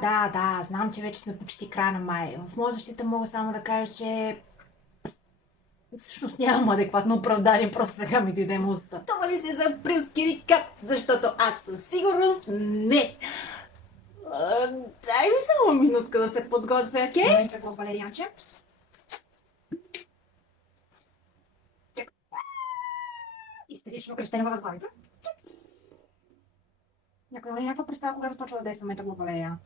Да, знам, че вече сме почти края на май. В моя защита мога само да кажа, че всъщност нямам адекватно оправдание, просто сега ми дойде муста. Това ли се за априлски рекап? Защото аз със сигурност не. Дай ми само минутка да се подготвя, окей? Момент, какво, Валерианче? Истерично крещене във възглавица. Някой има ли някаква представа кога започва да действа метаглуп, Валерия?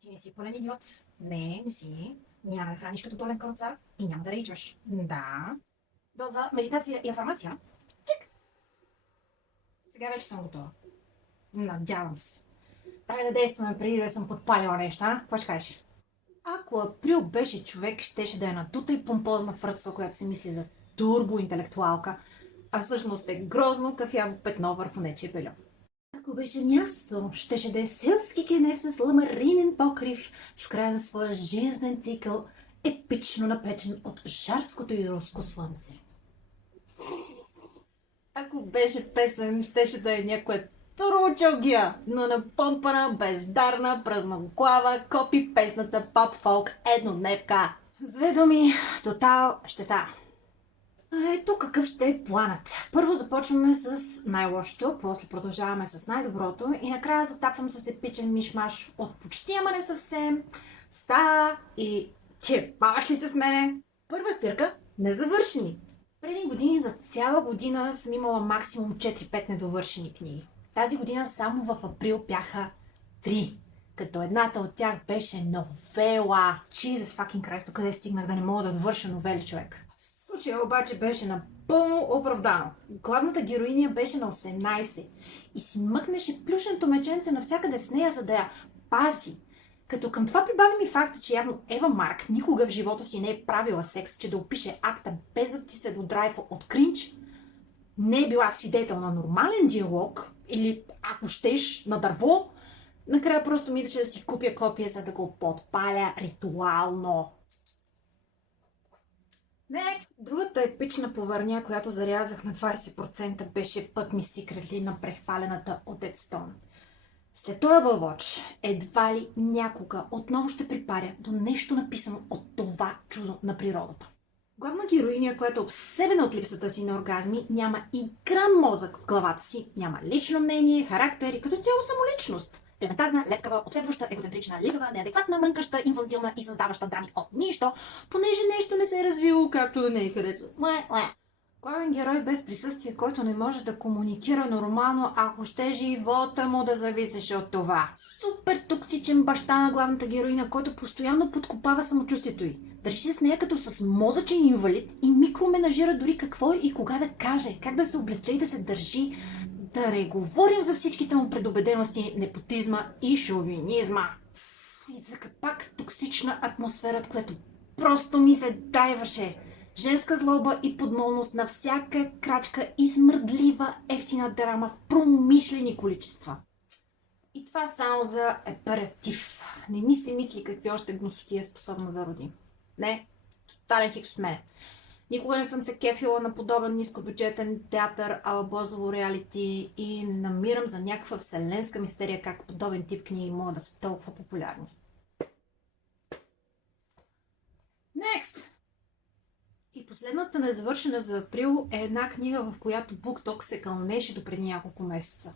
Ти не си пълен идиот. Не си. Няма да храниш като долен кралцар и няма да рейчваш. Да. Доза медитация и информация. Чик! Сега вече съм готова. Надявам се. Дай да действаме преди да съм подпалила нещо, а? Какво ще кажеш? Ако Април беше човек, щеше да е надута и помпозна фръцва, която се мисли за турбоинтелектуалка, а всъщност е грозно кафяво петно върху нечия бельо. Ако беше място, щеше да е селски кенеф с ламаринен покрив в края на своя жизнен цикъл, епично напечен от жарското и руско слънце. Ако беше песен, щеше да е някоя туручалгия, но напомпана, бездарна, празноглава, копи песната поп-фолк еднодневка. С две думи, тотал щета. Ето какъв ще е планът. Първо започваме с най-лошото, после продължаваме с най-доброто и накрая затапвам с епичен мишмаш от почти, ама не съвсем, ста и ти баваш ли се с мене? Първа спирка – незавършени. Преди години за цяла година съм имала максимум 4-5 недовършени книги. Тази година само в април бяха 3, като едната от тях беше новела. Jesus fucking Christ, къде стигнах да не мога да довърша новели, човек. В случая обаче беше напълно оправдано. Главната героиня беше на 18 и си мъкнеше плюшенето меченце навсякъде с нея, за да я пази. Като към това прибавим и факта, че явно Ева Марк никога в живота си не е правила секс, че да опише акта без да ти се додрайва от кринч, не е била свидетел на нормален диалог или, ако щеш, на дърво, накрая просто ми идеше да си купя копия, за да го подпаля ритуално. Next. Другата епична повърня, която зарязах на 20%, беше път ми секретли на прехвалената от Ед Стоун. След този бълвоч, едва ли някога отново ще припаря до нещо написано от това чудо на природата. Главна героиня, която е обсебена от липсата си на оргазми, няма и грам мозък в главата си, няма лично мнение, характер и като цяло самоличност. Елементарна, лепкава, обсебваща, егоцентрична, лигава, неадекватна, мрънкаща, инфантилна и създаваща драми от нищо, понеже нещо не се е развило както да не й харесва. Главен герой без присъствие, който не може да комуникира нормално, ако ще живота му да зависеше от това. Супер токсичен баща на главната героиня, който постоянно подкопава самочувствието й. Държи се с нея като с мозъчен инвалид и микроменажира дори какво и кога да каже, как да се облече и да се държи. Да не говорим за всичките му предубедености, непотизма и шовинизма. И за пак токсична атмосфера, която просто ми се драйваше. Женска злоба и подмолност на всяка крачка и смърдлива ефтина драма в промишлени количества. И това само за аператив. Не ми се мисли какви още гносоти е способна да роди. Не, тотален хикс от мене. Никога не съм се кефила на подобен нискобюджетен театър, алабозово реалити и намирам за някаква вселенска мистерия как подобен тип книги могат да са толкова популярни. Next! И последната незавършена за април е една книга, в която BookTok се кълнеше до преди няколко месеца.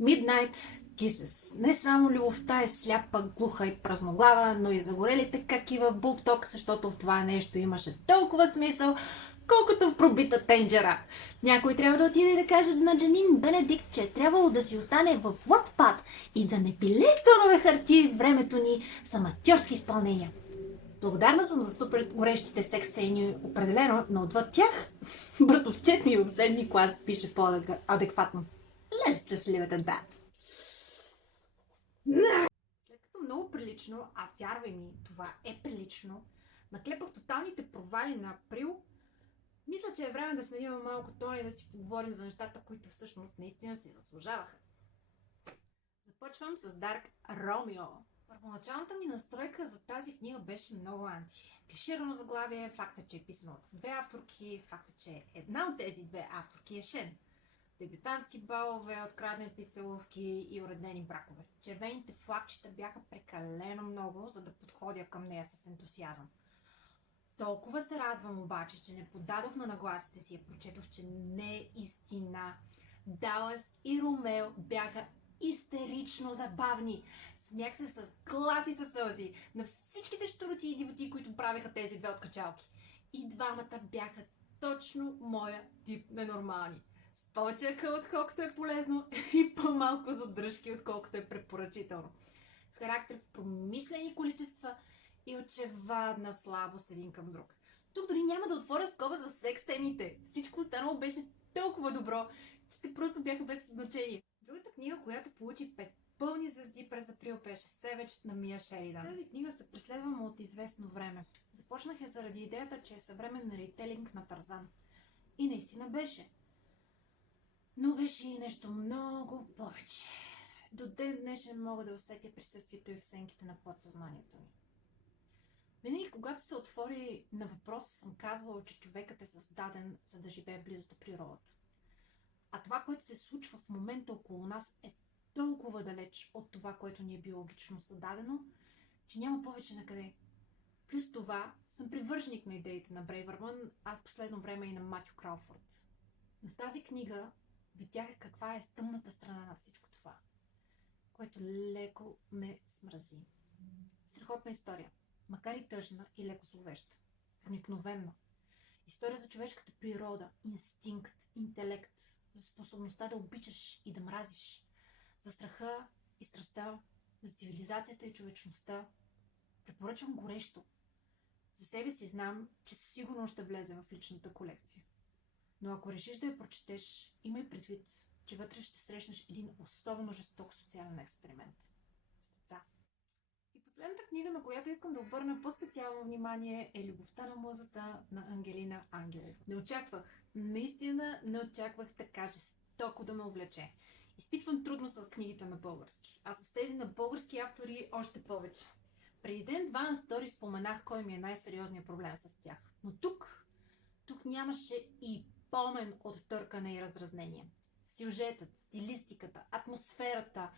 Midnight Kisses. Не само любовта е сляпа, глуха и празноглава, но и загорелите каки в BookTok, защото в това нещо имаше толкова смисъл, колкото в пробита тенджера. Някой трябва да отиде и да каже на Джанин Бенедикт, че е трябвало да си остане в Wattpad и да не пиле тонове хартия времето ни с аматьорски изпълнения. Благодарна съм за супер горещите секс сцени определено, но отвъд тях братовчет ми в 7-ми клас пише по-адекватно. Less just leave it at that. След като много прилично, а вярвай ми, това е прилично, наклепах тоталните провали на април, мисля, че е време да сменим малко тона и да си поговорим за нещата, които всъщност наистина си заслужаваха. Започвам с Dark Romeo. Първоначалната ми настройка за тази книга беше много анти. Клиширано заглавие, факта, че е писано от две авторки, факта, че една от тези две авторки е Шен. дебютантски балове, откраднати целувки и уредени бракове. Червените флагчета бяха прекалено много, за да подходя към нея с ентусиазъм. Толкова се радвам обаче, че не подадох на нагласите си, я прочетох, че не е истина. Далас и Ромео бяха истерично забавни. Смях се с глас и със сълзи на всичките щуроти и дивоти, които правеха тези две откачалки. И двамата бяха точно моя тип ненормални. С повече акъл, отколкото е полезно, и по-малко задръжки, отколкото е препоръчително. С характер в промишлени количества и очевадна слабост един към друг. Тук дори няма да отворя скоба за секс сцените. Всичко останало беше толкова добро, че те просто бяха без значение. Другата книга, която получи 5 пълни звезди през април, беше Savage на Мия Шеридан. Тази книга се преследвам от известно време. Започнах я заради идеята, че е съвременен ритейлинг на Тарзан. И наистина беше. Но беше и нещо много повече. До ден днешен мога да усетя присъствието и в сенките на подсъзнанието ми. Винаги, когато се отвори на въпрос, съм казвала, че човекът е създаден, за да живее близо до природата. А това, което се случва в момента около нас, е толкова далеч от това, което ни е биологично създадено, че няма повече на къде. Плюс това, съм привърженик на идеите на Брейвърман, а в последно време и на Матю Крауфорд. Но в тази книга видях каква е тъмната страна на всичко това, което леко ме смрази. Страхотна история, макар и тъжна и леко зловеща, проникновенна. История за човешката природа, инстинкт, интелект, за способността да обичаш и да мразиш, за страха и страстта, за цивилизацията и човечността. Препоръчвам горещо. За себе си знам, че сигурно ще влезе в личната колекция. Но ако решиш да я прочетеш, имай предвид, че вътре ще срещнеш един особено жесток социален експеримент с деца. И последната книга, на която искам да обърна по-специално внимание, е Любовта на музата на Ангелина Ангелова. Не очаквах, наистина не очаквах така жестоко да ме увлече. Изпитвам трудност с книгите на български, а с тези на български автори още повече. Преди ден-два на стори споменах кой ми е най-сериозният проблем с тях. Но тук нямаше и помен от търкане и раздразнение. Сюжетът, стилистиката, атмосферата,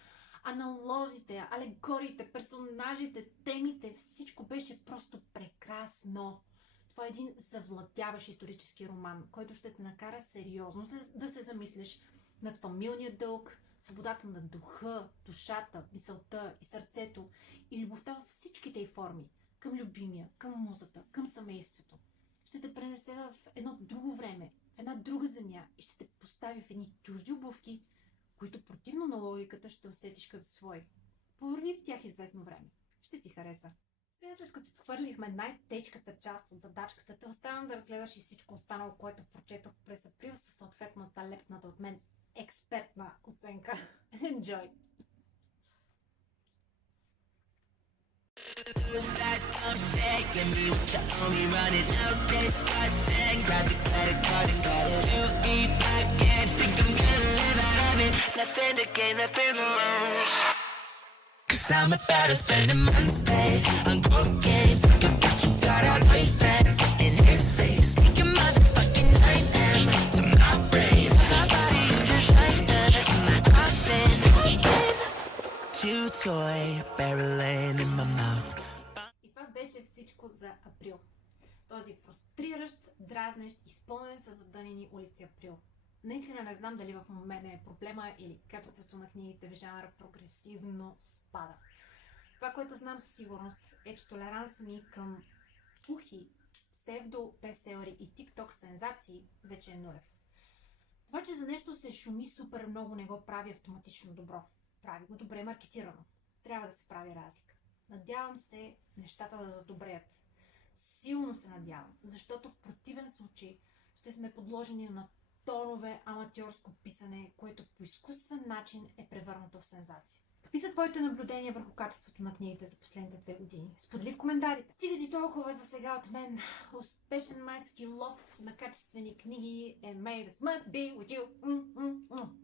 аналозите, алегориите, персонажите, темите, всичко беше просто прекрасно. Това е един завладяващ исторически роман, който ще те накара сериозно да се замислиш над фамилния дълг, свободата на духа, душата, мисълта и сърцето и любовта във всичките й форми, към любимия, към музата, към семейството. Ще те пренесе в едно друго време, в една друга земя и ще те постави в едни чужди обувки, които противно на логиката ще усетиш като свои. Повърви в тях известно време. Ще ти хареса. Сега, след като отхвърлихме най-тежката част от задачката, те оставам да разгледаш и всичко останало, което прочетох през април със съответната лепната от мен експертна оценка. Enjoy! Who's that come shake? Give me what you owe me, running out discussion. Grab the credit card and got it. You eat package, think I'm gonna live out of it. Nothing to gain, nothing to lose. Cause I'm about to spend a month's pay on cocaine. Fucking bitch, you got a boyfriend in his face. Take your motherfucking 9M to my brain. My body in designer, my oxen. Chew toy, barreling in my mouth. И това беше всичко за април. Този фрустриращ, дразнещ, изпълнен с задънени улици април. Наистина не знам дали в момента е проблема или качеството на книгите в жанра прогресивно спада. Това, което знам със сигурност, е, че толеранса ми към тухи, псевдо-бестселери и TikTok сензации вече е нулев. Това, че за нещо се шуми супер много, не го прави автоматично добро. Прави го добре маркетирано. Трябва да се прави разлика. Надявам се нещата да задобреят. Силно се надявам, защото в противен случай ще сме подложени на тонове аматьорско писане, което по изкуствен начин е превърнато в сензация. Какви са твоите наблюдения върху качеството на книгите за последните 2 години? Сподели в коментарите. Стига ти толкова за сега от мен. Успешен майски лов на качествени книги е May the Smut be with you.